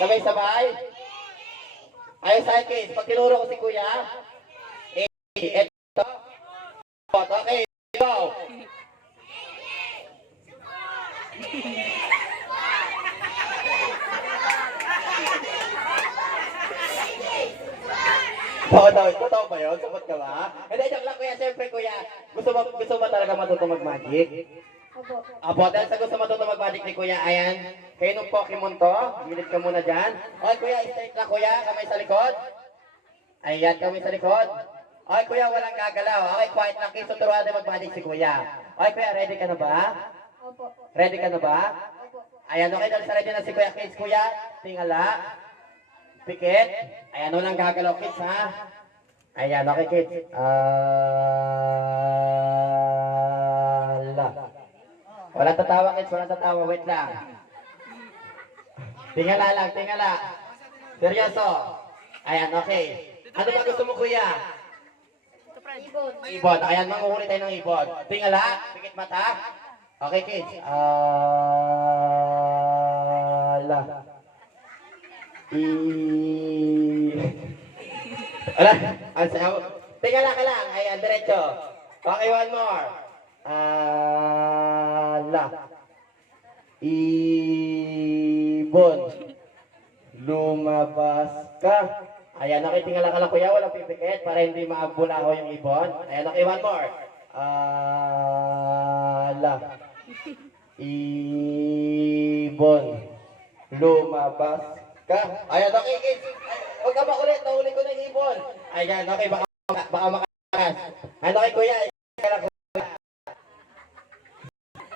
Sabay-sabay. Ayos sa kids. Pag tinuro ko si kuya, ito. Okay, go. Totoo ba yun? Sagot ka ba? Hindi, joke lang kuya. Siyempre kuya, gusto mo talaga matuto mag-magic? Opo. Apo, dahil sa gusto matuto mag-magic ni kuya, ayan. Kayo nung Pokemon to, gilid ka muna dyan. Okay kuya, straight na kuya, kamay sa likod. Ayan, kamay sa likod. Okay kuya, walang gagalaw. Okay, quiet lang kayo. Tuturuan na mag-magic si kuya. Okay kuya, ready ka na ba? Opo. Ready ka na ba? Opo. Ayan, okay, dahil sa ready na si kuya. Kids, kuya, tingala. Pikit. Ayan, walang gagalaw, kids, ha? Ayan, okay, kids. Walang tatawa, kids. Walang tatawa. Wait lang. Tingala lang, tingala. Seryoso. Ayan, okay. Ano ba gusto mo, kuya? Ibon. Ibon. Ayan, manguhuli tayo ng ibon. Tingala. Pikit mata. Okay, kids. Wala. Tingala ka lang. Ayan, diretso. Okay, one more. Ibon. Lumabas ka. Ayan, okay, tingala ka lang kuya, walang pipikit para hindi maabulaho yung ibon. Ayan, okay, one more. Ibon. Lumabas ka. Ayan, okay, kids. Huwag ka makulit, nahuli ko na yung ibon. Ayan, okay, baka makakas. Ayan, okay, kuya.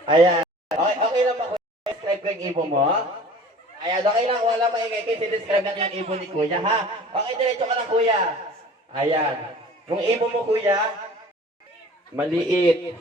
Ayan, okay lang ba kuya? Describe ko yung ibon mo. Ayan, okay lang, wala maingay kasi describe natin yung ibon ni kuya, ha? Okay, diretso ka lang, kuya. Ayan. Yung ibon mo, kuya, maliit.